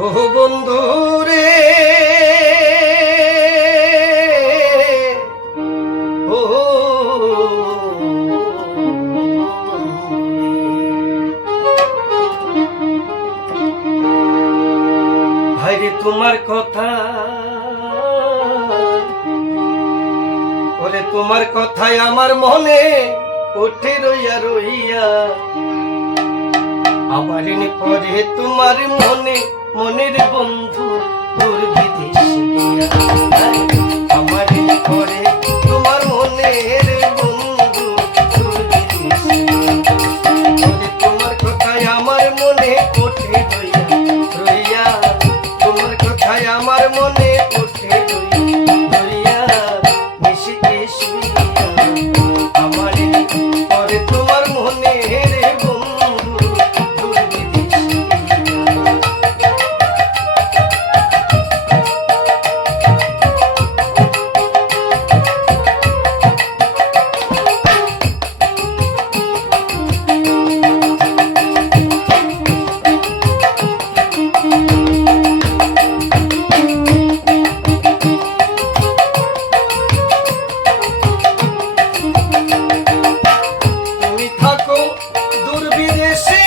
ও বন্ধু রে, ও হায়রে তোমার কথা, ওরে তোমার কথাই আমার মনে ওঠে রইয়া রইয়া। আমার পরে তোমার মনে মনের বন্ধু তোর বিদেশিয়া। আমার পরে তোমার মনের বন্ধু তোর বিদেশিয়া। তোমার কথাই আমার মনে ওঠে রইয়া রইয়া। তোমার কথাই আমার মনে ওঠে রইয়া মিশিতে শুইয়া। আমার পরে তোমার মনের বন্ধু তোর বিদেশিয়া। তুমি থাকো দূর বিদেশে,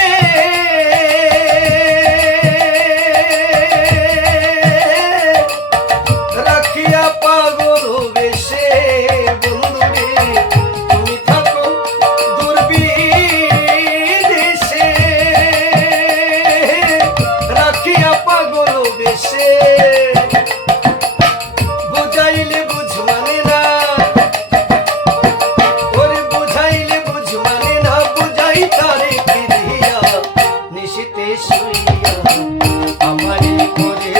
রাখিয়া পাগল বেশে। বন্ধুরে তুমি থাকো দূর বিদেশে, রাখিয়া পাগল বেশে। বুঝাইলে বুঝ মানে না, ওরে বুঝাইলে বুঝ মানে না। বুঝাই তারে ফিরিয়া নিশিতে শুইয়া। আমার পরে